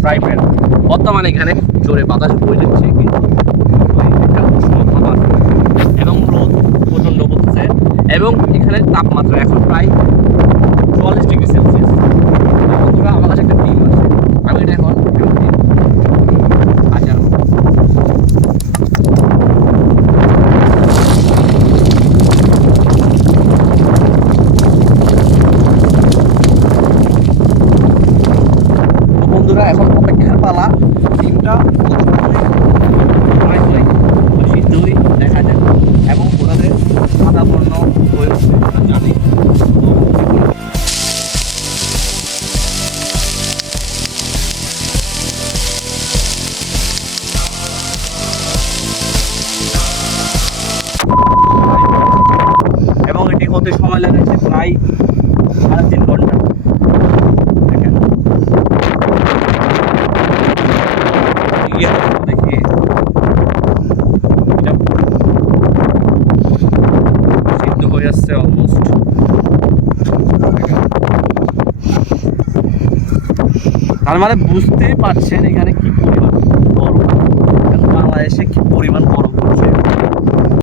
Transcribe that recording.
Fry pan. বর্তমানে এখানে জোরে বাতাস বয়ে যাচ্ছে, কিন্তু একটা উষ্ণ খাবার এবং রোদ প্রচণ্ড পড়তেছে, এবং এখানে তাপমাত্রা এখন প্রায় 44°C। বন্ধুরা, আমার কাছে একটা ডিম আছে, আমি এটা এখন আচ্ছা বন্ধুরা, এখন অপেক্ষার পালা। ডিমটা সিদ্ধ হয়ে দেখা যায় এবং ওনাদের সাদা বর্ণ হয়ে উঠবে, আমরা জানি। এবং এটি হতে সময় লেগেছে প্রায় 3.5 ঘন্টা। দেখেন দেখে এটা সিদ্ধ হয়ে আসছে অলমোস্ট। তার মানে বুঝতেই পারছেন এখানে কি পরিমাণ গরম, এবং বাংলাদেশে কি পরিমাণ গরম পড়ছে।